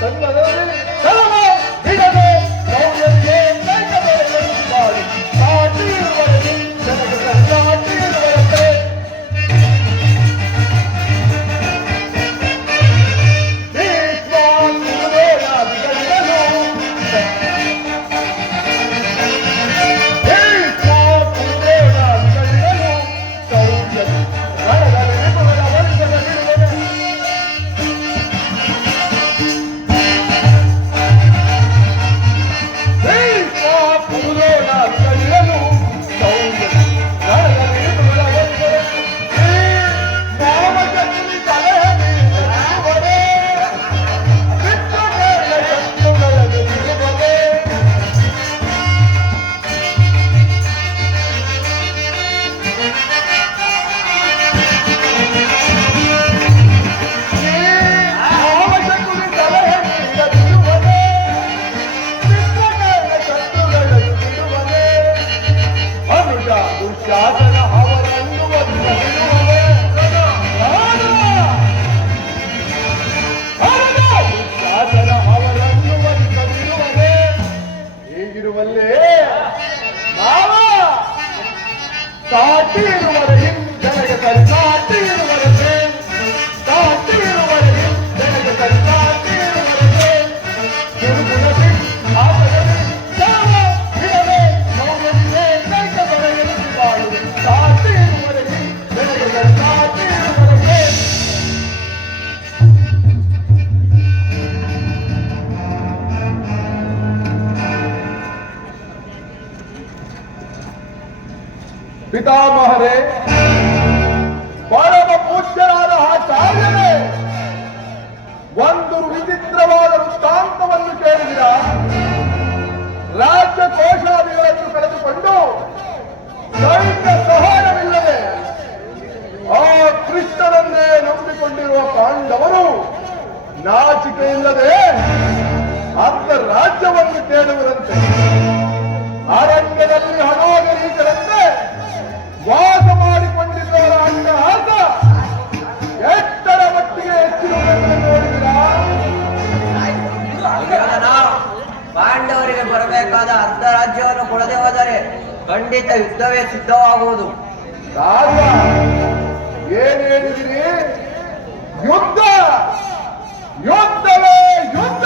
Sangla Tira, पिता महरे ಪಾಂಡವರಿಗೆ ಬರಬೇಕಾದ ಅರ್ಧ ರಾಜ್ಯವನ್ನು ಕೊಡದೆ ಹೋದರೆ ಖಂಡಿತ ಯುದ್ಧವೇ ಸಿದ್ಧವಾಗುವುದು. ಏನು ಹೇಳಿದಿರಿ? ಯುದ್ಧ! ಯುದ್ಧವೇ ಯುದ್ಧ!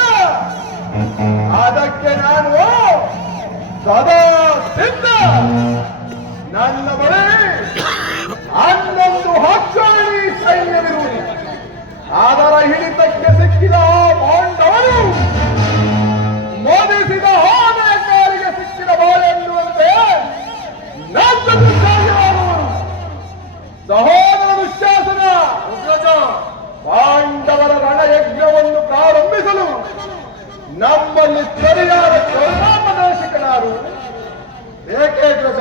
ಅದಕ್ಕೆ ನಾನು ಸದಾ ಸಿದ್ಧ. ನನ್ನ ಬಳಿ ಹನ್ನೊಂದು ಹಕ್ಕಿ ಸೈನ್ಯವಿರುವುದು. ಅದರ ಹಿಡಿತಕ್ಕೆ ಸಿಕ್ಕಿದ ಪಾಂಡವರು ಚರಿಯಾದ ಚೌರಾಮನಾಶಕನಾರು ಏಕೆ ಧ್ವಜ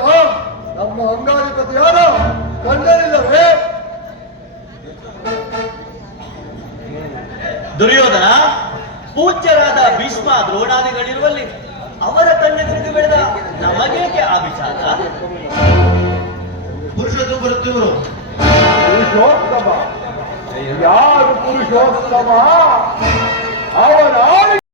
ನಮ್ಮ ಅಂಗಾಧಿಪತಿಯಾದ ಕಂಡರಿಲ್ಲವೇ? ದುರ್ಯೋಧನ ಪೂಜ್ಯರಾದ ಭೀಷ್ಮ ದ್ರೋಣಾದಿಗಳಿರುವಲ್ಲಿ ಅವರ ಕಣ್ಣೆದುರಿಗೆ ಬೆಳೆದ ನಮಗೇಕೆ ಆ ವಿಚಾರ? ಪುರುಷೋತ್ತಮ ಬರುತ್ತಿವರು ಪುರುಷೋತ್ತಮ. ಯಾರು ಪುರುಷೋತ್ತಮ? ಅವರ